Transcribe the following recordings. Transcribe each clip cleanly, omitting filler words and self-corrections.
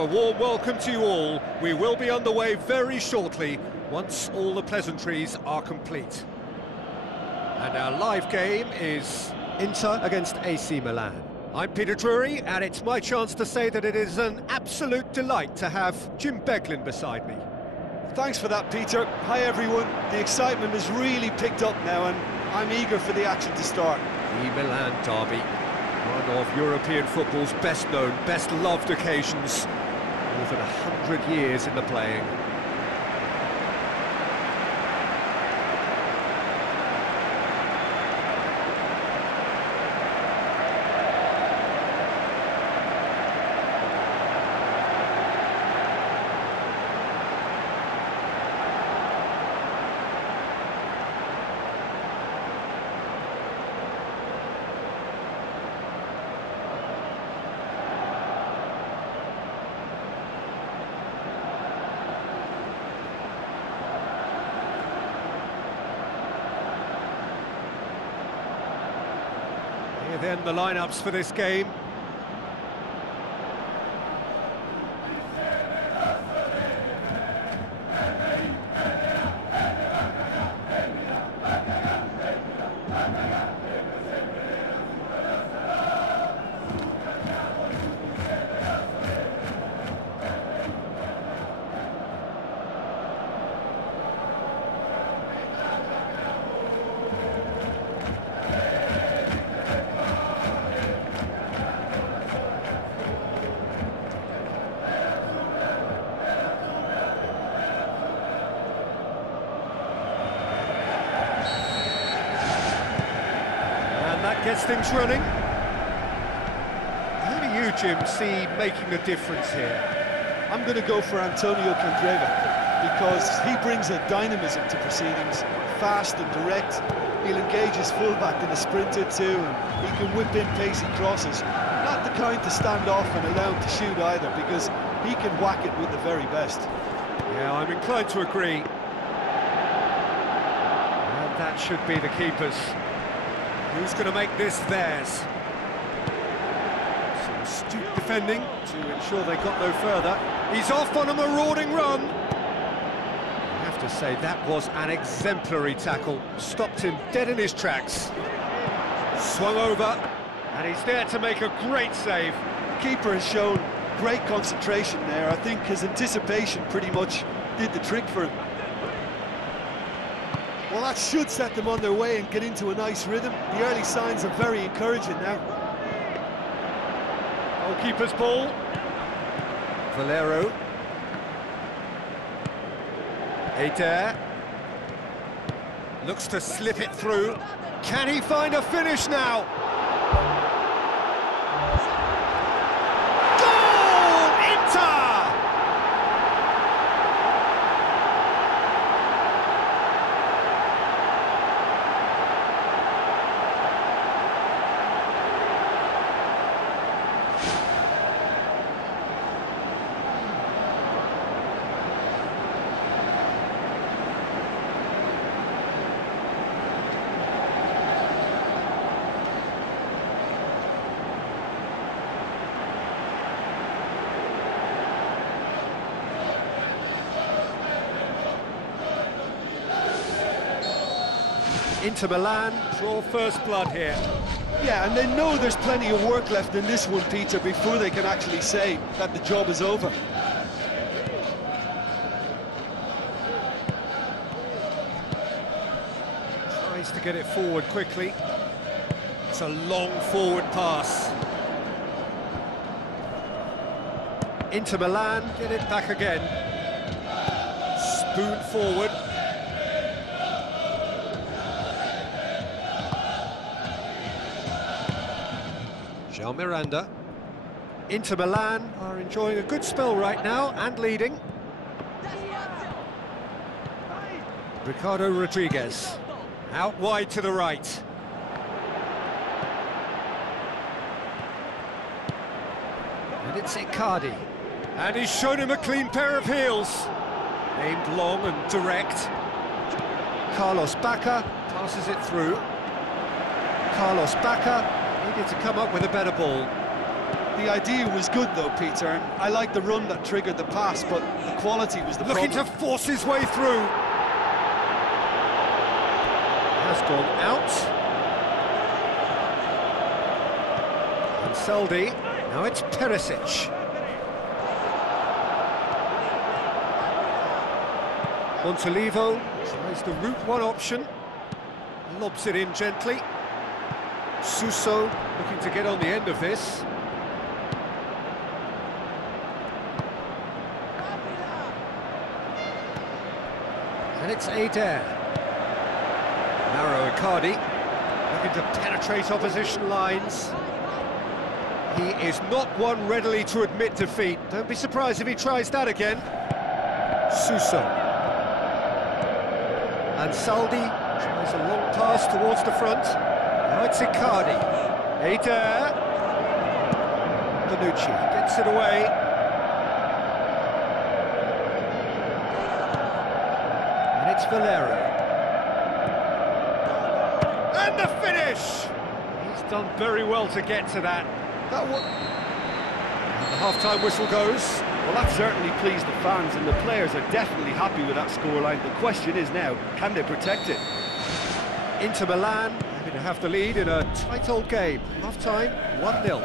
a warm welcome to you all. We will be underway very shortly, once all the pleasantries are complete. And our live game is Inter against AC Milan. I'm Peter Drury, and it's my chance to say that it is an absolute delight to have Jim Beglin beside me. Thanks for that, Peter. Hi, everyone. The excitement has really picked up now, and I'm eager for the action to start. The Milan derby, one of European football's best-known, best-loved occasions. More than 100 years in the playing. Here then the lineups for this game. That gets things running. Who do you, Jim, see making a difference here? I'm going to go for Antonio Candreva, because he brings a dynamism to proceedings, fast and direct. He'll engage his fullback in a sprinter too, and he can whip in pacey crosses. Not the kind to stand off and allow him to shoot either, because he can whack it with the very best. Yeah, I'm inclined to agree. And that should be the keepers. Who's going to make this theirs? Some astute defending to ensure they got no further. He's off on a marauding run. I have to say, that was an exemplary tackle. Stopped him dead in his tracks. Swung over, and he's there to make a great save. The keeper has shown great concentration there. I think his anticipation pretty much did the trick for him. Well, that should set them on their way and get into a nice rhythm. The early signs are very encouraging now. Goalkeeper's ball. Valero. Adair. Looks to slip it through. Can he find a finish now? Goal! Inter! Inter Milan draw first blood here. Yeah, and they know there's plenty of work left in this one, Peter, before they can actually say that the job is over. Tries to get it forward quickly. It's a long forward pass. Inter Milan get it back again. Spoon forward. Miranda. Inter Milan are enjoying a good spell right now and leading. Ricardo Rodriguez out wide to the right. And it's Icardi. And he's shown him a clean pair of heels. Aimed long and direct. Carlos Bacca passes it through. Carlos Bacca needed to come up with a better ball. The idea was good though, Peter, and I like the run that triggered the pass, but the quality was the Looking problem. to force his way through. Has gone out. And Saldi, now it's Perisic. Montolivo tries the route one option, lobs it in gently. Suso looking to get on the end of this. And it's Adair. Narrow Icardi, looking to penetrate opposition lines. He is not one readily to admit defeat. Don't be surprised if he tries that again. Suso. And Saldi tries a long pass towards the front. Now it's Icardi. Adair. Bonucci gets it away. And it's Valero. And the finish! He's done very well to get to that. And the half-time whistle goes. Well, that certainly pleased the fans, and the players are definitely happy with that scoreline. The question is now, can they protect it? Inter Milan having to have the lead in a tight old game. Half-time, 1-0.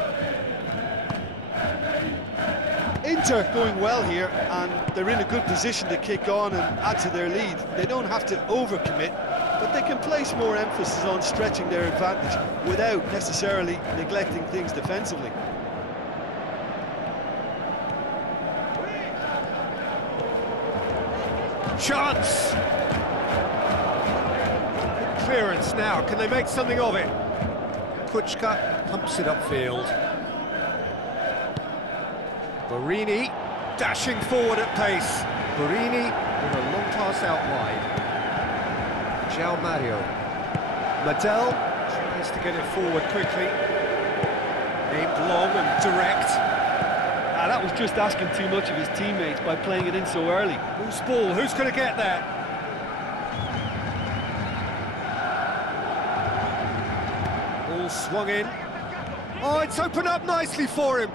Inter going well here, and they're in a good position to kick on and add to their lead. They don't have to overcommit, but they can place more emphasis on stretching their advantage without necessarily neglecting things defensively. Chance! Good clearance now, can they make something of it? Kuchka pumps it upfield. Borini dashing forward at pace. Borini with a long pass out wide. João Mario. Madel tries to get it forward quickly. Aimed long and direct. That was just asking too much of his teammates by playing it in so early. Loose ball, who's going to get there? Ball swung in. Oh, it's opened up nicely for him.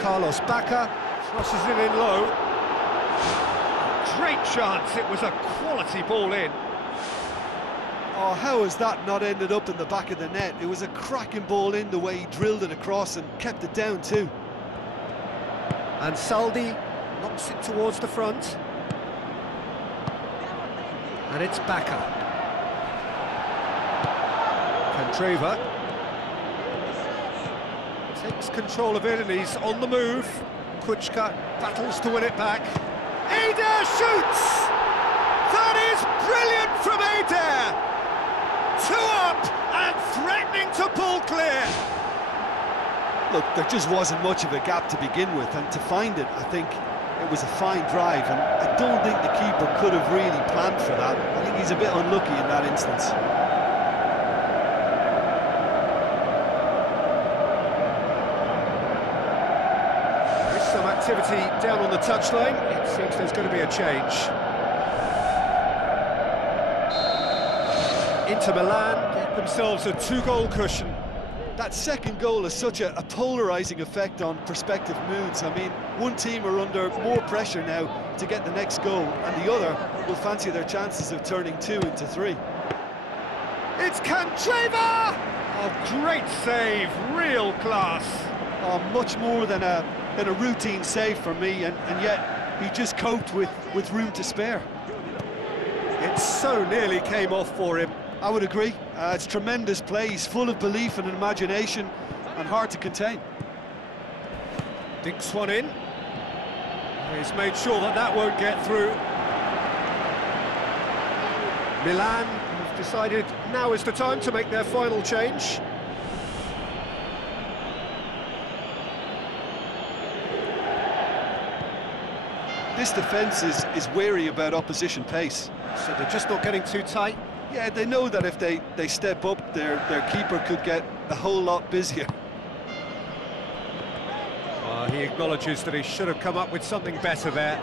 Carlos Bacca crosses it in low. Great chance, it was a quality ball in. Oh, how has that not ended up in the back of the net? It was a cracking ball in, the way he drilled it across and kept it down too. And Saldi knocks it towards the front. And it's Bacca. Candreva takes control of it and he's on the move. Kuchka battles to win it back. Adair shoots! That is brilliant from Adair! 2 up and threatening to pull clear. Look, there just wasn't much of a gap to begin with, and to find it, I think it was a fine drive, and I don't think the keeper could have really planned for that. I think he's a bit unlucky in that instance. There's some activity down on the touchline. It seems there's going to be a change. Inter Milan get themselves a 2-goal cushion. That second goal has such a polarising effect on prospective moods. I mean, one team are under more pressure now to get the next goal, and the other will fancy their chances of turning 2 into 3. It's Candreva! Oh, great save, real class. Oh, much more than a routine save for me, and yet he just coped with room to spare. It so nearly came off for him. I would agree. It's tremendous play. He's full of belief and imagination and hard to contain. Dinks one in. He's made sure that won't get through. Milan have decided now is the time to make their final change. This defence is wary about opposition pace. So they're just not getting too tight. Yeah, they know that if they step up, their keeper could get a whole lot busier. He acknowledges that he should have come up with something better there.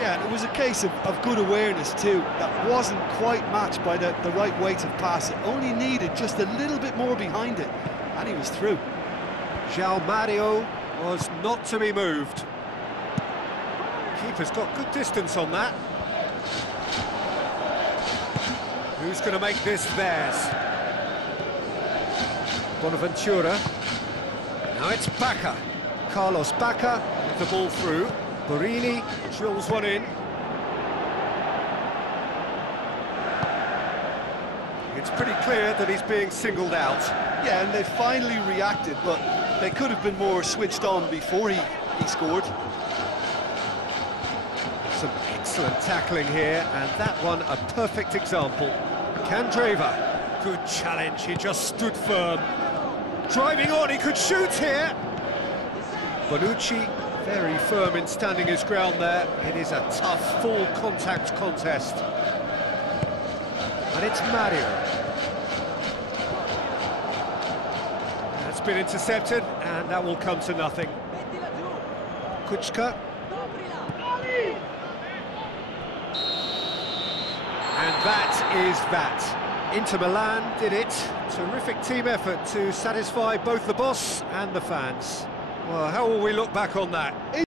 Yeah, and it was a case of good awareness too. That wasn't quite matched by the right weight of pass. It only needed just a little bit more behind it, and he was through. João Mario was not to be moved. Keeper's got good distance on that. Who's going to make this theirs? Bonaventura. Now it's Bacca. Carlos Bacca with the ball through. Borini drills one in. It's pretty clear that he's being singled out. Yeah, and they finally reacted, but they could have been more switched on before he scored. Some excellent tackling here, and that one a perfect example. Candreva, good challenge, he just stood firm. Driving on, he could shoot here. Bonucci, very firm in standing his ground there. It is a tough, full contact contest. And it's Mario. That's been intercepted, and that will come to nothing. Kuchka. And that is that. Inter Milan did it. Terrific team effort to satisfy both the boss and the fans. Well, how will we look back on that?